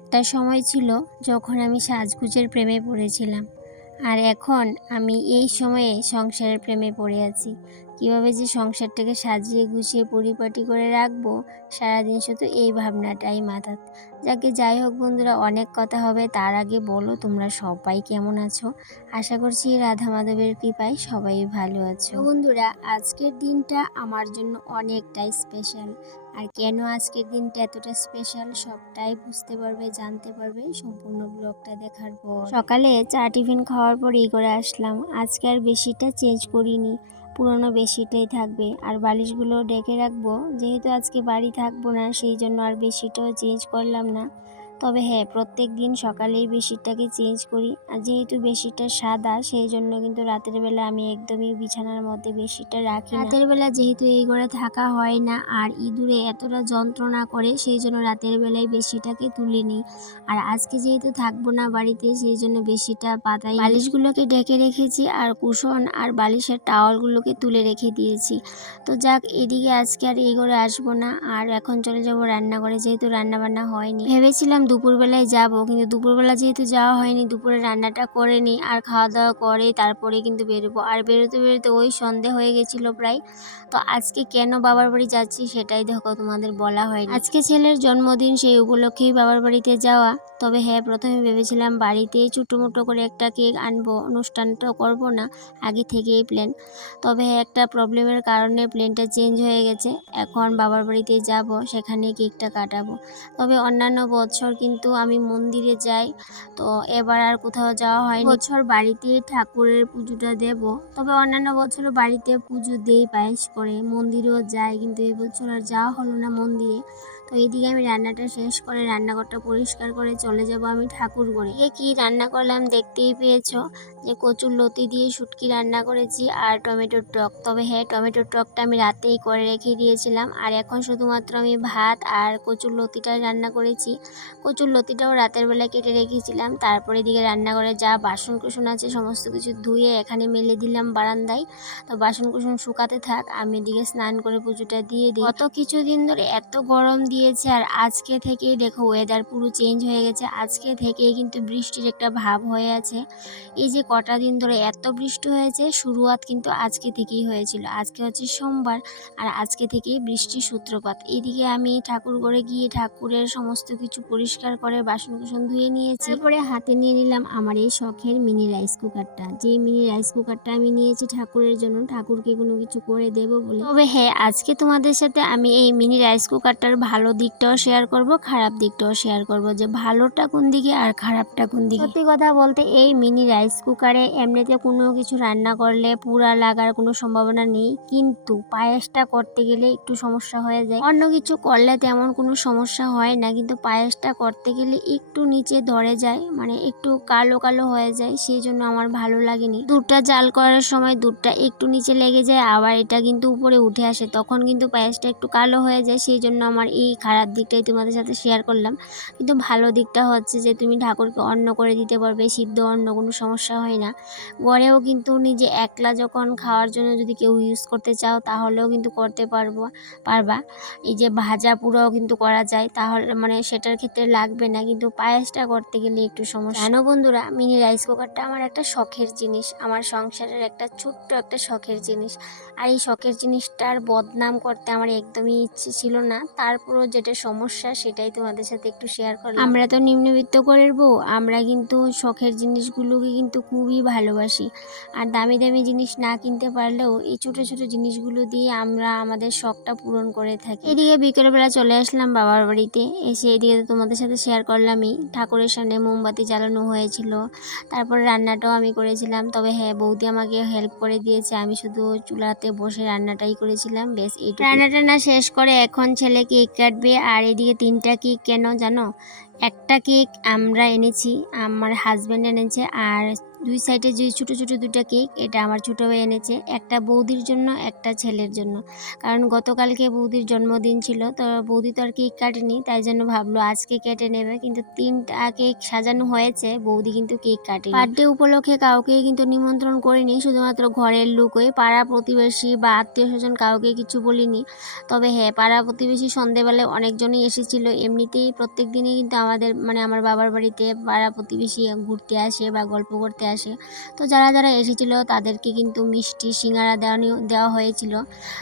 একটা সময় ছিল যখন আমি সাজগোজের প্রেমে পড়েছিলাম, আর এখন আমি এই সময়ে সংসারের প্রেমে পড়ে আছি। কীভাবে যে সংসারটাকে সাজিয়ে গুছিয়ে পরিপাটি করে রাখবো, সারাদিন শুধু এই ভাবনাটাই মাথায়। যাই হোক বন্ধুরা, অনেক কথা হবে, তার আগে বলো তোমরা সবাই কেমন আছো। আশা করছি রাধা মাধবের কৃপায় সবাই ভালো আছো। বন্ধুরা, আজকের দিনটা আমার জন্য অনেকটাই স্পেশাল। আর কেন আজকের দিনটা এতটা স্পেশাল সবটাই বুঝতে পারবে, জানতে পারবে সম্পূর্ণ ব্লগটা দেখার পর। সকালে চা টিফিন খাওয়ার পর এই করে আসলাম। আজকে আর বেশিটা চেঞ্জ করিনি, পুরনো বেশিটাই থাকবে। আর বালিশগুলো ডেকে রাখবো, যেহেতু আজকে বাড়ি থাকবো না, সেই জন্য আর বেশিটাও চেঞ্জ করলাম না। তবে হ্যাঁ, প্রত্যেক দিন সকালেই বেডশিটটাকে চেঞ্জ করি। আর যেহেতু বেডশিটটা সাদা, সেই জন্য কিন্তু রাতের বেলা আমি একদমই বিছানার মধ্যে বেডশিটটা রাখি না। রাতের বেলা যেহেতু এই ঘরে থাকা হয় না, আর ইঁদুরে এতটা যন্ত্রণা করে, সেই জন্য রাতের বেলায় বেডশিটটাকে তুলে নিই। আর আজকে যেহেতু থাকবো না বাড়িতে, সেই জন্য বেডশিটটা পাতাই। বালিশগুলোকে ঢেকে রেখেছি, আর কুশন আর বালিশের টাওয়ালগুলোকে তুলে রেখে দিয়েছি। তো যাক, এদিকে আজকে আর এই ঘরে আসবো না। আর এখন চলে যাবো রান্নাঘরে, যেহেতু রান্নাবান্না হয়নি। ভেবেছিলাম দুপুরবেলায় যাব, কিন্তু দুপুরবেলা যেহেতু যাওয়া হয়নি, দুপুরে রান্নাটা করে নিই আর খাওয়া দাওয়া করে তারপরে কিন্তু বেরোবো। আর বেরোতে বেরোতে ওই সন্ধে হয়ে গেছিলো প্রায়। তো আজকে কেন বাবার বাড়ি যাচ্ছি সেটাই দেখো, তোমাদের বলা হয়নি। আজকে ছেলের জন্মদিন, সেই উপলক্ষেই বাবার বাড়িতে যাওয়া। তবে হ্যাঁ, প্রথমে ভেবেছিলাম বাড়িতেই ছোটো করে একটা কেক আনবো, অনুষ্ঠানটা করব না, আগে থেকেই প্ল্যান। তবে একটা প্রবলেমের কারণে প্ল্যানটা চেঞ্জ হয়ে গেছে। এখন বাবার বাড়িতে যাব, সেখানে কেকটা কাটাবো। তবে অন্যান্য বছর কিন্তু আমি মন্দিরে যাই, তো এবার আর কোথাও যাওয়া হয়নি। বছর বাড়িতেই ঠাকুরের পুজোটা দেব। তবে অন্যান্য বছর বাড়িতে পুজো দেই পায়েস করে, মন্দিরেও যাই, কিন্তু এই বছর আর যাওয়া হলো না মন্দিরে। তো এইদিকে আমি রান্নাটা শেষ করে রান্নাঘরটা পরিষ্কার করে চলে যাব আমি ঠাকুর ঘরে। কি রান্না করলাম দেখতেই পেয়েছো, যে কচুর লতি দিয়ে শুটকি রান্না করেছি আর টমেটোর টক। তবে হ্যাঁ, টমেটোর টকটা আমি রাতেই করে রেখে দিয়েছিলাম, আর এখন শুধুমাত্র আমি ভাত আর কচুর লতিটাই রান্না করেছি। কচুর লতিটাও রাতের বেলায় কেটে রেখেছিলাম। তারপরে এদিকে রান্নাঘরে যা বাসন কুসন আছে সমস্ত কিছু ধুয়ে এখানে মেলে দিলাম বারান্দায়। তো বাসন কুসন শুকাতে থাক, আমি এদিকে স্নান করে পুজোটা দিয়ে দিই। গত কিছুদিন ধরে এত গরম দিয়েছে, আর আজকে থেকেই দেখো ওয়েদার পুরো চেঞ্জ হয়ে গেছে। আজকে থেকেই কিন্তু বৃষ্টির একটা ভাব হয়ে আছে। এই যে কটা দিন ধরে এত বৃষ্টি হয়েছে, শুরুয়াত কিন্তু আজকে থেকেই হয়েছিল। আজকে হচ্ছে সোমবার, আর আজকে থেকেই বৃষ্টির সূত্রপাত। এদিকে আমি ঠাকুর ঘরে গিয়ে ঠাকুরের সমস্ত কিছু পরিষ্কার করে বাসন কুসন ধুয়ে নিয়েছি। তারপরে হাতে নিয়ে নিলাম আমার এই শখের মিনি রাইস কুকারটা। যে মিনি রাইস কুকারটা আমি নিয়েছি ঠাকুরের জন্য, ঠাকুরকে কোনো কিছু করে দেব বলে। তবে হ্যাঁ, আজকে তোমাদের সাথে আমি এই মিনি রাইস কুকারটার ভালো দিকটাও শেয়ার করব, খারাপ দিকটাও শেয়ার করব, যে ভালোটা কোন দিকে আর খারাপটা কোন দিকে। সত্যি কথা বলতে, এই মিনি রাইস কুকারে এমনিতে কোনো কিছু রান্না করলে পুরা লাগার কোনো সম্ভাবনা নেই, কিন্তু পায়েসটা করতে গেলে একটু সমস্যা হয়ে যায়। অন্য কিছু করলে তেমন কোনো সমস্যা হয় না, কিন্তু পায়েসটা করতে গেলে একটু নিচে ধরে যায়, মানে একটু কালো কালো হয়ে যায়, সেই জন্য আমার ভালো লাগেনি। দুধটা জাল করার সময় দুধটা একটু নিচে লেগে যায়, আবার এটা কিন্তু উপরে উঠে আসে, তখন কিন্তু পায়েসটা একটু কালো হয়ে যায়। সেই জন্য আমার এই খারাপ দিকটাই তোমাদের সাথে শেয়ার করলাম। কিন্তু ভালো দিকটা হচ্ছে যে তুমি ঠাকুরকে অন্ন করে দিতে পারবে, সিদ্ধ অন্ন, কোনো সমস্যা হয় না। ঘরেও কিন্তু নিজে একলা যখন খাওয়ার জন্য যদি কেউ ইউজ করতে চাও, তাহলেও কিন্তু করতে পারবা। এই যে ভাজা পুরাও কিন্তু করা যায়, তাহলে মানে সেটার ক্ষেত্রে লাগবে না, কিন্তু পায়েসটা করতে গেলে একটু সমস্যা। জানো বন্ধুরা, মিনি রাইস কুকারটা আমার একটা শখের জিনিস, আমার সংসারের একটা ছোট্ট একটা শখের জিনিস। আর এই শখের জিনিসটার বদনাম করতে আমার একদমই ইচ্ছে ছিল না, তারপরও যেটা সমস্যা সেটাই তোমাদের সাথে একটু শেয়ার করলাম। আমরা তো নিম্নবিত্ত ঘরের বউ, আমরা কিন্তু শখের জিনিসগুলোকে কিন্তু খুবই ভালোবাসি। আর দামি দামি জিনিস না কিনতে পারলেও এই ছোট ছোট জিনিসগুলো দিয়ে আমরা আমাদের শখটা পূরণ করে থাকি। এদিকে বিকেলবেলা চলে আসলাম বাবার বাড়িতে। এসে এদিকে তোমাদের সাথে শেয়ার করলামই, ঠাকুরের সামনে মোমবাতি জ্বালানো হয়েছিল, তারপরে রান্নাটাও আমি করেছিলাম। তবে হ্যাঁ, বৌদি আমাকে হেল্প করে দিয়েছে, আমি শুধু চুলাতে বসে রান্নাটাই করেছিলাম, বেশ। এই রান্নাটা শেষ করে এখন ছেলে কেক কাটবে। আর এদিকে 3টা কেক কেন জানো? একটা কেক আমরা এনেছি, আমার হাজব্যান্ড এনেছে, আর দুই সাইডে যে ছোটো ছোটো দুটো কেক, এটা আমার ছোটো ভাই এনেছে, একটা বৌদির জন্য একটা ছেলের জন্য। কারণ গতকালকে বৌদির জন্মদিন ছিল, তো বৌদি তো আর কেক কাটেনি, তাই জন্য ভাবলো আজকে কেটে নেবে। কিন্তু 3টা কেক সাজানো হয়েছে, বৌদি কিন্তু কেক কাটেনি। বার্থডে উপলক্ষে কাউকে কিন্তু নিমন্ত্রণ করিনি, শুধুমাত্র ঘরের লোকই, পাড়া প্রতিবেশী বা আত্মীয় স্বজন কাউকে কিছু বলিনি। তবে হ্যাঁ, পাড়া প্রতিবেশী সন্ধেবেলায় অনেকজনই এসেছিল। এমনিতেই প্রত্যেক দিনই কিন্তু আমাদের আমার বাবার বাড়িতে পাড়া প্রতিবেশী ঘুরতে আসে বা গল্প করতে আসে। তো যারা যারা এসেছিল তাদেরকে কিন্তু মিষ্টি সিঙ্গারা দেওয়া হয়েছিল।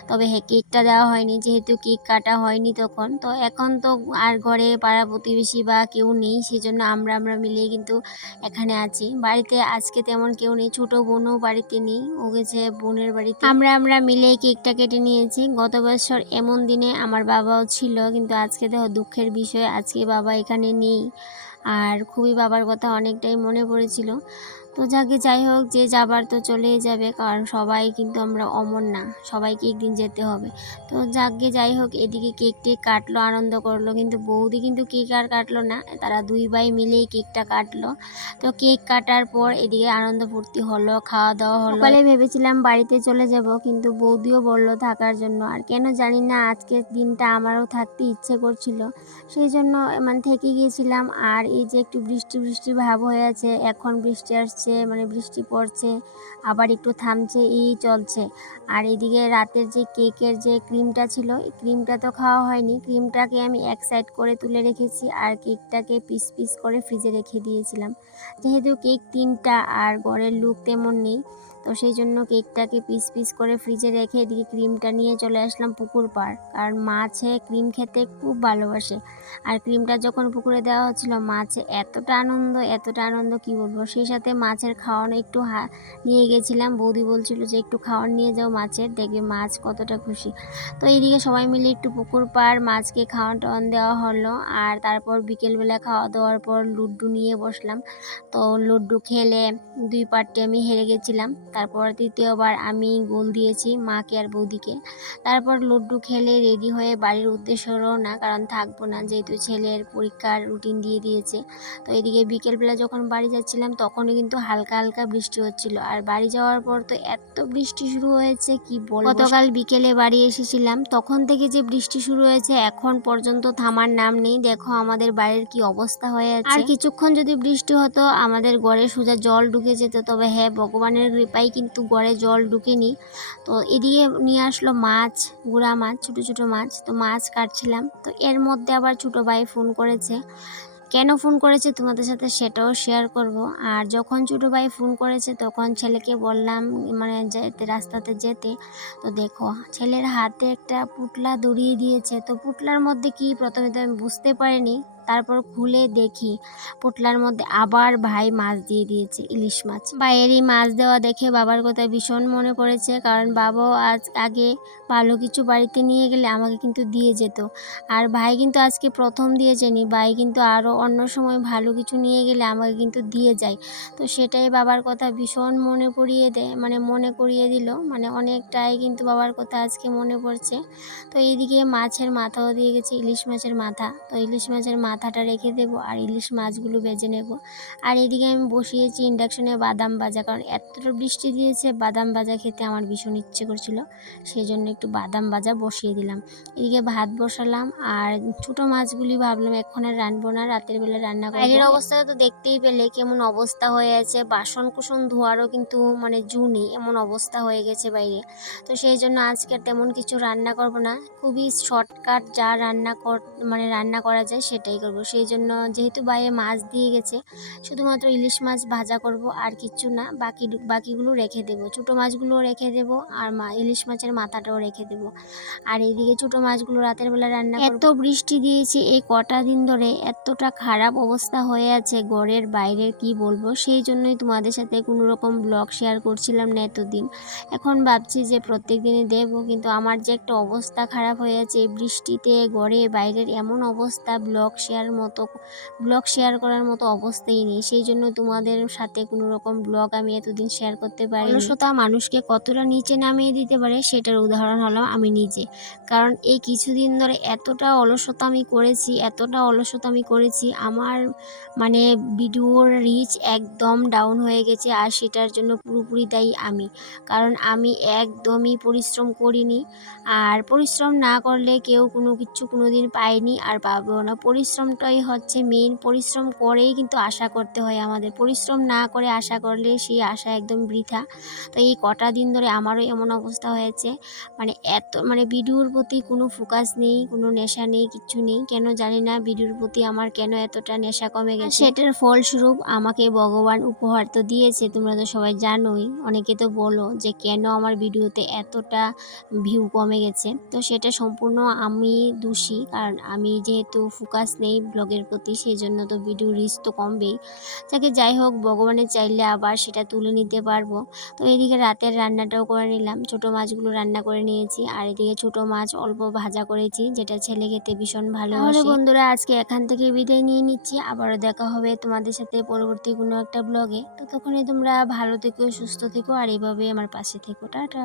তবে হ্যাঁ, কেকটা দেওয়া হয়নি, যেহেতু কেক কাটা হয়নি তখন। তো এখন তো আর ঘরে পাড়া প্রতিবেশী বা কেউ নেই, সেজন্য আমরা মিলেই কিন্তু এখানে আছি। বাড়িতে আজকে তেমন কেউ নেই, ছোট বোনও বাড়িতে নেই, ও গেছে বোনের বাড়িতে। আমরা মিলেই কেকটা কেটে নিয়েছি। গত বছর এমন দিনে আমার বাবাও ছিল, কিন্তু আজকে দেখো দুঃখের বিষয়, আজকে বাবা এখানে নেই। আর খুবই বাবার কথা অনেকটাই মনে পড়েছিল। তো যাই হোক, যে যাবার তো চলেই যাবে, কারণ সবাই কিন্তু আমরা অমর না, সবাইকে একদিন যেতে হবে। তো যাই হোক, এদিকে কেক টেক কাটলো, আনন্দ করলো, কিন্তু বৌদি কিন্তু কেক আর কাটলো না, তারা দুই ভাই মিলেই কেকটা কাটলো। তো কেক কাটার পর এদিকে আনন্দ ফুর্তি হলো, খাওয়া দাওয়া হলো। সকালে ভেবেছিলাম বাড়িতে চলে যাব, কিন্তু বৌদিও বললো থাকার জন্য। আর কেন জানি না, আজকের দিনটা আমারও থাকতে ইচ্ছে করছিল, সেই জন্য থেকে গিয়েছিলাম। আর এই যে একটু বৃষ্টি বৃষ্টি ভাব হয়ে আছে, এখন বৃষ্টি আসছে, বৃষ্টি পড়ছে, আবার একটু থামছে, এই চলছে। আর এদিকে রাতের যে কেকের যে ক্রিমটা ছিল, এই ক্রিমটা তো খাওয়া হয়নি, ক্রিমটাকে আমি এক সাইড করে তুলে রেখেছি, আর কেকটাকে পিস পিস করে ফ্রিজে রেখে দিয়েছিলাম। যেহেতু কেক 3টা আর ঘরের লোক তেমন নেই, তো সেই জন্য কেকটাকে পিস পিস করে ফ্রিজে রেখে এদিকে ক্রিমটা নিয়ে চলে আসলাম পুকুর পাড়। কারণ মাছে ক্রিম খেতে খুব ভালোবাসে। আর ক্রিমটা যখন পুকুরে দেওয়া হচ্ছিল, মাছে এতটা আনন্দ কি বলবো। সেই সাথে মাছের খাওয়ানো একটু নিয়ে গেছিলাম, বৌদি বলছিল যে একটু খাওয়ান নিয়ে যাও মাছের, দেখবে মাছ কতটা খুশি। তো এইদিকে সবাই মিলে একটু পুকুর পাড় মাছকে খাওয়ান টাওয়ান দেওয়া হলো। আর তারপর বিকেলবেলা খাওয়া দাওয়ার পর লুড্ডু নিয়ে বসলাম। তো লুড্ডু খেলে 2 পার্টে আমি হেরে গেছিলাম। তারপর তৃতীয়বার আমি গোল দিয়েছি মাকে আর বৌদিকে। তারপর লুড্ডু খেলে রেডি হয়ে বাড়ির উদ্দেশ্যে রওনা, কারণ থাকবো না, যেহেতু ছেলের পরীক্ষার রুটিন দিয়ে দিয়েছে। তো এদিকে বিকেলবেলা যখন বাড়ি যাচ্ছিলাম, তখনই কিন্তু হালকা হালকা বৃষ্টি হচ্ছিল। আর বাড়ি যাওয়ার পর তো এত বৃষ্টি শুরু হয়েছে কি বলবো। গতকাল বিকেলে বাড়ি এসেছিলাম, তখন থেকে যে বৃষ্টি শুরু হয়েছে, এখন পর্যন্ত থামার নাম নেই। দেখো আমাদের বাড়ির কি অবস্থা হয়ে আছে। আর কিছুক্ষণ যদি বৃষ্টি হতো, আমাদের ঘরে সোজা জল ঢুকে যেত। তবে হ্যাঁ, ভগবানের কৃপায় কিন্তু ঘরে জল ঢুকেনি। তো এদিকে নিয়ে আসলো মাছ, গুড়া মাছ, ছোট ছোট মাছ। তো মাছ কাটছিলাম, তো এর মধ্যে আবার ছোট ভাই ফোন করেছে। কেন ফোন করেছে তোমাদের সাথে সেটাও শেয়ার করব। আর যখন ছোটো ভাই ফোন করেছে, তখন ছেলেকে বললাম যেতে, রাস্তাতে যেতে। তো দেখো, ছেলের হাতে একটা পুটলা ধরিয়ে দিয়েছে। তো পুটলার মধ্যে কি, প্রথমে তো আমি বুঝতে পারিনি, তারপর খুলে দেখি পুটলার মধ্যে আবার ভাই মাছ দিয়ে দিয়েছে, ইলিশ মাছ। ভাইয়েরই মাছ দেওয়া দেখে বাবার কথা ভীষণ মনে পড়েছে, কারণ বাবাও আগে ভালো কিছু বাড়িতে নিয়ে গেলে আমাকে কিন্তু দিয়ে যেত। আর ভাই কিন্তু আজকে প্রথম দিয়েছেনি, ভাই কিন্তু আরও অন্য সময় ভালো কিছু নিয়ে গেলে আমাকে কিন্তু দিয়ে যায়। তো সেটাই বাবার কথা ভীষণ মনে পড়িয়ে দেয়, মনে করিয়ে দিল, অনেকটাই কিন্তু বাবার কথা আজকে মনে পড়ছে। তো এইদিকে মাছের মাথাও দিয়ে গেছে, ইলিশ মাছের মাথা। তো ইলিশ মাছের মাথাটা রেখে দেবো, আর ইলিশ মাছগুলো ভেজে নেব। আর এদিকে আমি বসিয়েছি ইন্ডাকশনে বাদাম ভাজা, কারণ এতটা বৃষ্টি দিয়েছে, বাদাম ভাজা খেতে আমার ভীষণ ইচ্ছে করছিল, সেই জন্য একটু বাদাম ভাজা বসিয়ে দিলাম। এদিকে ভাত বসালাম, আর ছোটো মাছগুলি ভাবলাম এখন আর রানবো না, রাতের বেলা রান্না করব। বাইরের অবস্থা তো দেখতেই পেলে কেমন অবস্থা হয়ে আছে, বাসন কুসন ধোয়ারও কিন্তু জু নেই, এমন অবস্থা হয়ে গেছে বাইরে। তো সেই জন্য আজকে তেমন কিছু রান্না করব না, খুবই শর্টকাট যা রান্না করা যায় সেটাই করব। সেই জন্য যেহেতু বাইরে মাছ দিয়ে গেছে, শুধুমাত্র ইলিশ মাছ ভাজা করব, আর কিচ্ছু না। বাকিগুলো রেখে দেবো, ছোটো মাছগুলোও রেখে দেবো, আর ইলিশ মাছের মাথাটাও রেখে দেবো। আর এইদিকে ছোটো মাছগুলো রাতের বেলা রান্না করব। এত বৃষ্টি দিয়েছে এই কটা দিন ধরে, এতটা খারাপ অবস্থা হয়ে আছে ঘরের বাইরের, কি বলবো। সেই জন্যই তোমাদের সাথে কোনো রকম ব্লগ শেয়ার করছিলাম না এতদিন। এখন ভাবছি যে প্রত্যেক দিনই দেবো, কিন্তু আমার যে একটা অবস্থা খারাপ হয়ে আছে এই বৃষ্টিতে, ঘরে বাইরের এমন অবস্থা, ব্লগ শেয়ার করার মতো অবস্থাই নেই। সেই জন্য তোমাদের সাথে কোনো রকম ব্লগ আমি এতদিন শেয়ার করতে পারি। অলসতা মানুষকে কতটা নিচে নামিয়ে দিতে পারে সেটার উদাহরণ সচেতন হলাম আমি নিজে। কারণ এই কিছুদিন ধরে এতটা অলসতা আমি করেছি আমার মানে ভিডিওর রিচ একদম ডাউন হয়ে গেছে, আর সেটার জন্য পুরোপুরি দায়ী আমি। কারণ আমি একদমই পরিশ্রম করিনি, আর পরিশ্রম না করলে কেউ কোনো কিছু কোনোদিন পায়নি আর পাবেও না। পরিশ্রমটাই হচ্ছে মেইন, পরিশ্রম করেই কিন্তু আশা করতে হয় আমাদের। পরিশ্রম না করে আশা করলে সেই আশা একদম বৃথা। তো এই কটা দিন ধরে আমারও এমন অবস্থা হয়েছে, মানে ভিডিওর প্রতি কোনো ফোকাস নেই, কোনো নেশা নেই, কিচ্ছু নেই। কেন জানি না ভিডিওর প্রতি আমার কেন এতটা নেশা কমে গেছে। সেটার ফলস্বরূপ আমাকে ভগবান উপহার তো দিয়েছে, তোমরা তো সবাই জানোই। অনেকে তো বলো যে কেন আমার ভিডিওতে এতটা ভিউ কমে গেছে, তো সেটা সম্পূর্ণ আমি দোষী। কারণ আমি যেহেতু ফোকাস নেই ব্লগের প্রতি, সেই জন্য তো ভিডিও রিচ তো কমবেই। যাই হোক, ভগবানের চাইলে আবার সেটা তুলে নিতে পারবো। তো এদিকে রাতের রান্নাটাও করে নিলাম, ছোটো মাছগুলো রান্না করে নিয়েছি, আর এদিকে ছোটো মাছ অল্প ভাজা করেছি, যেটা ছেলে খেতে ভীষণ ভালোবাসে। তাহলে বন্ধুরা, আজকে এখান থেকে বিদায় নিয়ে নিচ্ছি। আবারও দেখা হবে তোমাদের সাথে পরবর্তী কোনো একটা ব্লগে। ততক্ষণে তোমরা ভালো থেকো, সুস্থ থেকো, আর এইভাবে আমার পাশে থেকো। টাটা।